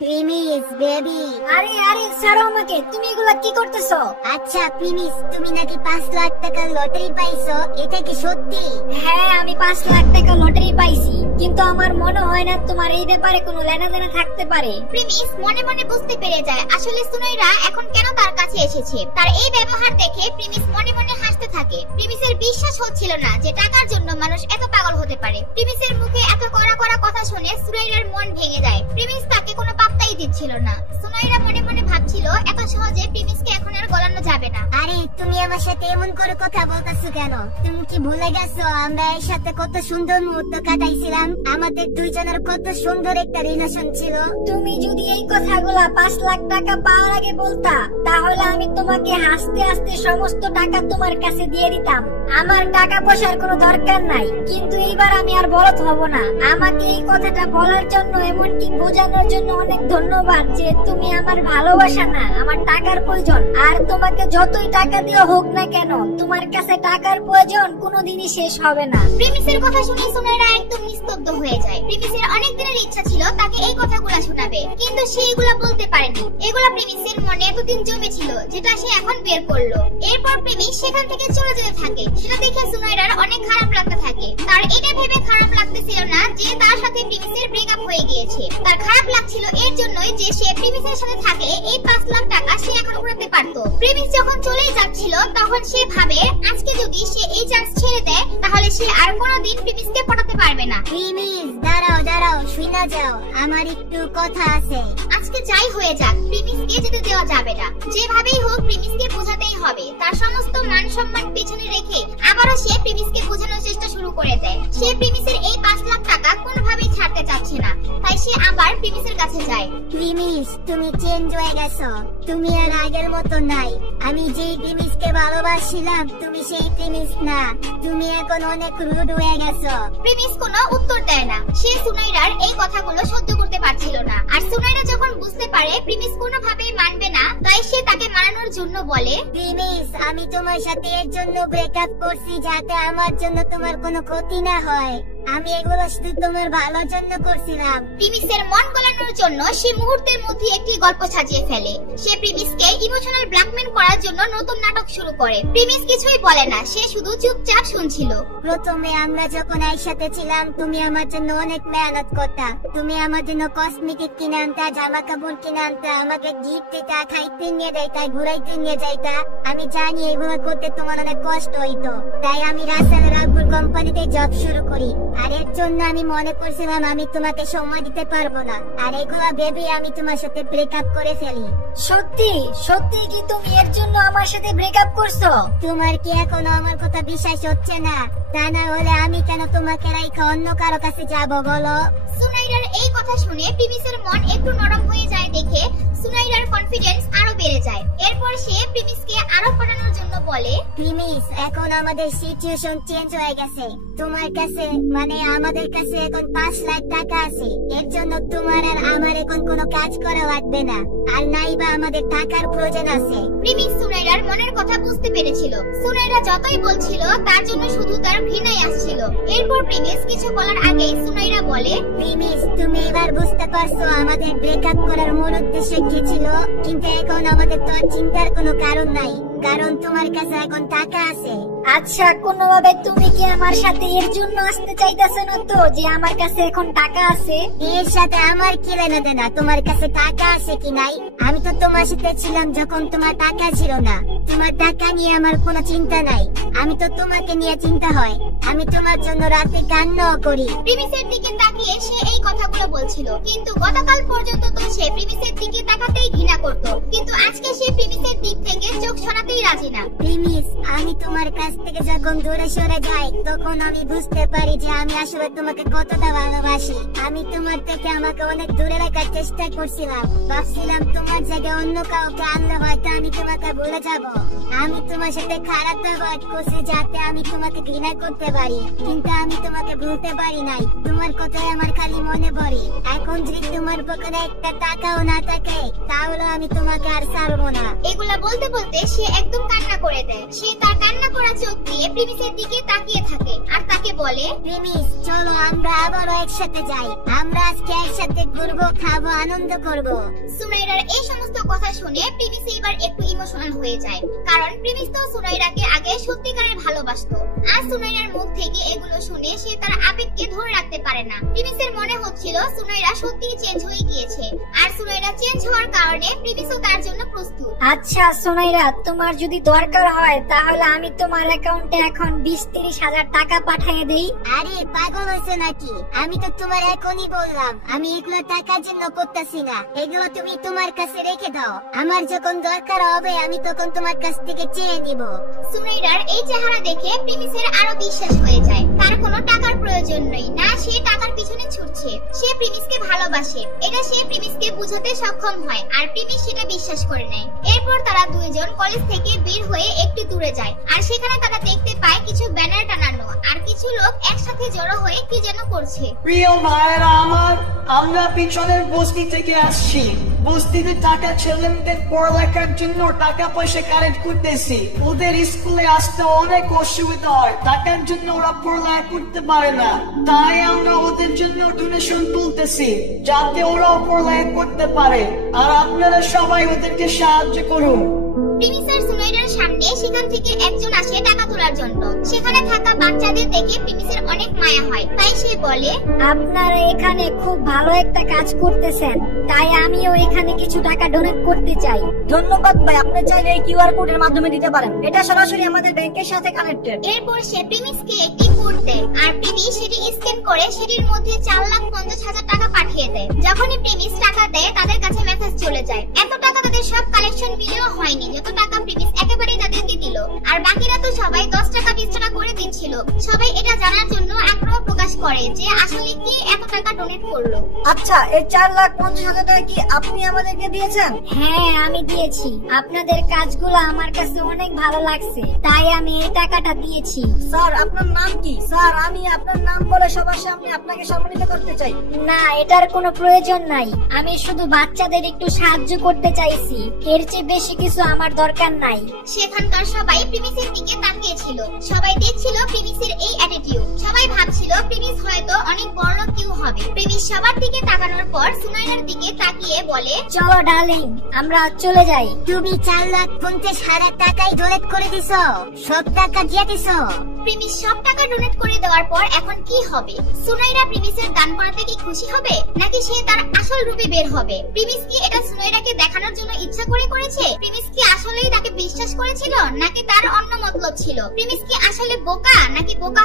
Premise baby. আরে আরে ছাড়ো আমাকে, তুমি এগুলা কি করতেছো? আচ্ছা প্রিমিস, তুমি নাকি 5 লাখ টাকার লটারি পাইছো, এটা কি সত্যি? হ্যাঁ, আমি 5 লাখ টাকা লটারি পাইছি, কিন্তু আমার মনে হয় না তোমার এই ব্যাপারে কোনো লেনাদেনা থাকতে পারে। প্রিমিস মনে মনে বুঝতে পেরে যায় আসলে সুনয়রা এখন কেন তার কাছে এসেছে। তার এই ব্যবহার দেখে প্রিমিস মনে মনে হাসতে থাকে। প্রিমিসের বিশ্বাস হচ্ছিল না যে টাকার জন্য মানুষ এত পাগল হতে পারে। প্রিমিসের মুখে এত কড়া কড়া কথা শুনে সুনয়রার মন ভেঙে যায়। প্রিমিস তাকে কোনো পাত্তাই দিচ্ছিল না। সুনয়রা মনে মনে ভাবছিল এত সহজে প্রিমিসকে এখন আর গলানো যাবে না। আরে তুমি আমার সাথে এমন করে কথা বলতেছো কেন? তুমি কি ভুলে গেছো আমরা এর সাথে কত সুন্দর মুহূর্ত কাটাইছিলাম? আমাদের দুইজনের কত সুন্দর একটা রিলেশন ছিল। তুমি যদি এই কথাগুলা 5 লাখ টাকা পাওয়ার আগে বলতা, তাহলে আমি তোমাকে হাসতে হাসতে সমস্ত টাকা তোমার কাছে দিয়ে দিতাম। আমার টাকা পয়সার কোনো দরকার নাই, কিন্তু এইবার আমি আর বলদ হব না। আমাকে এই কথাটা বলার জন্য, এমনকি বোঝানোর জন্য অনেক ধন্যবাদ যে তুমি আমার ভালোবাসা না, আমার টাকার প্রয়োজন। আর তোমাকে যতই টাকা দিয়ে হোক না কেন, তোমার কাছে টাকার প্রয়োজন কোনোদিনই শেষ হবে না। প্রিমিসের কথা শুনে সুনয়রা একদম নিস্তব্ধ হয়ে যায়। প্রিমিসের অনেক দিনের ইচ্ছা ছিল তাকে এই কথাগুলো শোনাবে, কিন্তু সে এগুলা বলতে পারেনি। এগুলা প্রিমিসের মনে এতদিন জমেছিল, যেটা সে এখন বের করলো। এরপর প্রিমিস সেখান থেকে চলে যেতে থাকে। সেটা দেখে সুনয়রার অনেক খারাপ লাগতে থাকে। তার এটা ভেবে খারাপ লাগতেছিল না যে তার সাথে প্রিমিসের ব্রেকআপ হয়ে গিয়েছে। তার খারাপ লাগছিল এর জন্যই যে সে প্রিমিসের সাথে থাকলে এই 5 লাখ টাকা সে এখন উড়াতে পারত। প্রিমিস যখন চলেই যাচ্ছিল তখন সে ভাবে আজকে যদি সে এই চান্স ছেড়ে দেয় তাহলে সে আর কোনোদিন প্রিমিসকে পটাতে পারবে না। প্রিমিস দাঁড়াও দাঁড়াও, শুনে যাও, আমার একটু কথা আছে। আজকে যাই হয়ে যাক, প্রিমিসকে যেতে দেওয়া যাবে না। যেভাবেই হোক প্রিমিসকে বোঝাতেই হবে। তার সমস্ত মান সম্মান পেছনে রেখে আবারও সে প্রিমিসকে বোঝানোর চেষ্টা শুরু করে দেয়। সে প্রিমিসের এই 5 লাখ টাকা কোনোভাবেই ছাড়তে চাচ্ছে না, তাই সে আবার প্রিমিসের কাছে যায়। প্রিমিস তুমি চেঞ্জ হয়ে গেছো, তুমি আর আগের মতো নাই। আমি যেই প্রিমিসকে ভালোবাসছিলাম তুমি সেই প্রিমিস না, তুমি এখন অনেক রুড হয়ে গেছো। প্রিমিস কোনো উত্তর দেয় না। সে সুনয়রার এই কথাগুলো সহ্য করতে পারছিল না। আর সুনয়রা যখন বুঝতে পারে প্রিমিস কোনোভাবেই মানবে না, তাই সে তাকে মানানোর জন্য বলে, প্রিমিস আমি তোমার সাথে এর জন্য ব্রেকআপ করছি যাতে আমার জন্য তোমার কোনো ক্ষতি না হয়। আমি এগুলো শুধু তোমার ভালোর জন্য করছিলাম। প্রিমিসের মন গলানোর জন্য সে মুহূর্তের মধ্যে একটি গল্প সাজিয়ে ফেলে। সে প্রিমিসকে ইমোশনাল ব্ল্যাকমেল করার জন্য নতুন নাটক শুরু করে। প্রিমিস কিছুই বলে না, সে শুধু চুপচাপ শুনছিল। প্রথমে আমরা যখন একসাথে ছিলাম তুমি আমার জন্য অনেক মেহনত করতা। তুমি আমার জন্য কসমেটিক কিনে আনতা, জামা কাপড় কিনে আনতা, আমাকে গিফট দিতা, খাইতে নিয়ে যাইতা, ঘুরাইতে নিয়ে যাইতা। আমি জানি এগুলো করতে তোমার অনেক কষ্ট হইতো, তাই আমি রাসেলের আব্বুর কোম্পানিতে জব শুরু করি। আর এর জন্য আমি মনে করছিলাম আমি তোমাকে সময় দিতে পারবো না, আর এগুলা ভেবে আমি তোমার সাথে ব্রেকআপ করে ফেলি। সত্যি সত্যি কি তুমি এর জন্য আমার সাথে ব্রেকআপ করছো? তোমার কি এখনো আমার কথা বিশ্বাস হচ্ছে না? তা না হলে আমি কেন তোমাকে রাইখা অন্য কারো কাছে যাবো বলো? সুনয়রার এই কথা শুনে প্রিমিসের মন একটু নরম হয়ে যায় দেখে সুনয়রার কনফিডেন্স আরো বেড়ে যায়। এরপর সে প্রিমিসকে আরো পড়ানোর জন্য বলে, প্রিমিস এখন আমাদের সিচুয়েশন চেঞ্জ হয়ে গেছে। তোমার কাছে মানে আমাদের কাছে এখন 5 লাখ টাকা আছে। এর জন্য তোমার আর আমার এখন কোনো কাজ করা লাগবে না, আর নাইবা আমাদের টাকার প্রয়োজন আছে। প্রিমিস সুনয়রার মনের কথা বুঝতে পেরেছিল। সুনয়রা যতই বলছিল তার জন্য শুধু তার ঘৃণাই আসছিল। এরপর প্রিমিস কিছু বলার আগেই সুনয়রা বলে, প্রিমিস তুমি এবার বুঝতে পারছো আমাদের ব্রেকআপ করার মূল উদ্দেশ্য কি ছিল। কিন্তু এখন আমাদের তো চিন্তার কোনো কারণ নাই, কারণ তোমার কাছে এখন টাকা আছে। আচ্ছা, কোনোভাবে তুমি কি আমার সাথে এর জন্য আসতে চাইতেছো না তো যে আমার কাছে এখন টাকা আছে? এর সাথে আমার কি লেনাদেনা তোমার কাছে টাকা আছে কি নাই? আমি তো তোমার সাথে ছিলাম যখন তোমার টাকা ছিল না। তোমার টাকা নিয়ে আমার কোনো চিন্তা নাই, আমি তো তোমাকে নিয়ে চিন্তা হয়। আমি তোমার জন্য রাতে কান্নাও করি। প্রিমিসের দিকে তাকিয়ে সে এই কথাগুলো বলছিল, কিন্তু গতকাল পর্যন্ত তো সে প্রিমিসের দিকে তাকাতেই ঘৃণা করত, কিন্তু আজকে সে প্রিমিসের দিক থেকে চোখ সরাতেই রাজি না। প্রিমিস আমি তোমার কাছ থেকে যখন দূরে সরে যাই তখন আমি বুঝতে পারি যে আমি আসলে তোমাকে কতটা ভালোবাসি। আমি তোমার থেকে আমাকে অনেক দূরে রাখার চেষ্টা করছিলাম, ভাবছিলাম তোমার জায়গায় অন্য কাউকে আনলে হয়তো আমি তোমাকে ভুলে যাব। আমি তোমার সাথে খারাপ ব্যবহার করছি যাতে আমি তোমাকে ঘৃণা করতে পারি, কিন্তু আমি তোমাকে ভুলতে পারি নাই। তোমার কথাই আমার খালি মনে পড়ে। এখন যদি তোমার পকেটে একটা টাকাও না থাকে তাহলে আমি তোমাকে আর ছাড়বো না। এগুলা বলতে বলতে সে একদম কান্না করে দেয়। সে তার কান্না করা চোখ দিয়ে প্রিমিসের দিকে তাকিয়ে থাকে আর তাকে বলে, প্রিমিস চলো আমরা আবারও একসাথে যাই, আমরা আজকে একসাথে ঘুরবো, খাবো, আনন্দ করবো। সুনাইরার এই সমস্ত কথা শুনে প্রিমিস এবার একটু ইমোশনাল হয়ে যায়, কারণ প্রিমিস তো সুনাইরাকে আগে সত্যিকারের ভালোবাসতো। আর সুনাইরার মুখ থেকে এগুলো শুনে সে তার আবেগকে ধরে রাখতে পারে না। প্রিমিসের মনে হচ্ছিল সুনাইরা সত্যিই চেঞ্জ হয়ে গিয়েছে, আর সুনাইরা চেঞ্জ হওয়ার কারণে প্রিমিসও তার জন্য প্রস্তুত। আচ্ছা সুনাইরা, তোমার যদি দরকার হয় তাহলে আমি তোমার অ্যাকাউন্টে এখন 20-30 হাজার টাকা পাঠিয়ে দেই। আরে পাগল হয়েছে নাকি? আমি তো তোমার এখনই বললাম আমি এগুলো টাকার জন্য করতেছি না, এগুলো তুমি তোমার কাছে রেখে দাও, আমার যখন দরকার হবে আমি তখন তোমার কাছ থেকে চেয়ে নিব। সুনাইরার এই চেহারা দেখে প্রিমিসের আরো বিশ্বাস হয়ে যায় তার কোনো টাকার প্রয়োজন নেই, না সে টাকার পিছনে ছুটছে, সে প্রিমিসকে ভালোবাসে। এটা সে প্রিমিসকে বুঝাতে সক্ষম হয়, আর প্রিমিস সেটা বিশ্বাস করে নেয়। এরপর তারা দুইজন কলেজ থেকে বের হয়ে একটু দূরে যায়, আর সেখানে তারা দেখতে পায় কিছু ব্যানার টানানো আর কিছু লোক একসাথে জড়ো হয়ে কি যেন করছে। প্রিয় ভাইয়েরা আমার, আমরা পিছনের বস্তি থেকে আসছি। বস্তিতে টাকা ছেলেমেয়েদের পড়ালেখার জন্য টাকা পয়সা কালেক্ট করতেছি। ওদের স্কুলে আসতে অনেক অসুবিধা হয়, টাকার জন্য ওরা পড়ালেখা করতে পারে না, তাই আমরা ওদের জন্য ডোনেশন তুলতেছি যাতে ওরাও পড়ালেখা করতে পারে, আর আপনারা সবাই ওদেরকে সাহায্য করুন। প্রিমিস আর সুনাইরার সামনে সেখান থেকে একজন আসে টাকা তোলার জন্য। সেখানে থাকা বাচ্চাদের দেখে প্রিমিসের অনেক মায়া হয়, তাই সে বলে, আপনারা এখানে খুব ভালো একটা কাজ করতেছেন, তাই আমিও এখানে কিছু টাকা ডোনেট করতে চাই। ধন্যবাদ ভাই, আপনি চাইলে এই কিউআর কোডের মাধ্যমে দিতে পারেন, এটা সরাসরি আমাদের ব্যাংকের সাথে কানেক্টেড। এরপর সে প্রিমিসকে একটি কোড দেয়, আর প্রিমিস সেটি স্ক্যান করে সেটির মধ্যে 4,50,000 টাকা পাঠিয়ে দেয়। যখনই প্রিমিস টাকা দেয় তাদের কাছে মেসেজ চলে যায়, এত টাকা তাদের সব কালেকশন মিলেও হয়নি যত টাকা প্রিমিস একেবারে তাদেরকে দিল, আর বাকিরা তো সবাই 10 টাকা 20 টাকা করে দিচ্ছিল। সবাই এটা জানার জন্য আগ্রহ প্রকাশ করে যে আসলে কে এত টাকা ডোনেট করলো। আচ্ছা, এই 4,50,000 টাকা কি আপনি আমাদেরকে দিয়েছেন? হ্যাঁ আমি দিয়েছি, আপনাদের কাজগুলো আমার কাছে অনেক ভালো লাগছে, তাই আমি এই টাকাটা দিয়েছি। স্যার আপনার নাম কি? স্যার আমি আপনার নাম বলে সবার সামনে আপনাকে সম্মানিত করতে চাই। না, এটার কোনো প্রয়োজন নাই, আমি শুধু বাচ্চাদের একটু সাহায্য করতে চাইছি, এর চেয়ে বেশি কিছু আমার দরকার নাই। সেখানকার সবাই প্রিমিসের দিকে তাকিয়েছিল, সবাই দেখছিল প্রিমিসের এই অ্যাটিটিউড, সবাই ভাবছিল প্রিমিস হয়তো অনেক বড় কেউ হবে। প্রিমিস সবার দিকে তাকানোর পর সুনাইরার দিকে তাকিয়ে বলে, চলো ডার্লিং আমরা চলে যাই। তুমি 4,50,000 টাকাই ডোনেট করে দিছো, সব টাকা দিয়ে দিছো। প্রিমিস সব টাকা ডোনেট করে দেওয়ার পর এখন কি হবে? সুনাইরা প্রিমিসের দান করাতে কি খুশি হবে, নাকি সে তার আসল রূপে বের হবে? প্রিমিস কি এটা সুনাইরাকে দেখানোর জন্য ইচ্ছা করে করেছে? প্রিমিস কি আসলেই তাকে বিশ্বাস করেছিল, নাকি তার অন্য মতলব ছিল? প্রিমিস কি আসলে বোকা, নাকি বোকা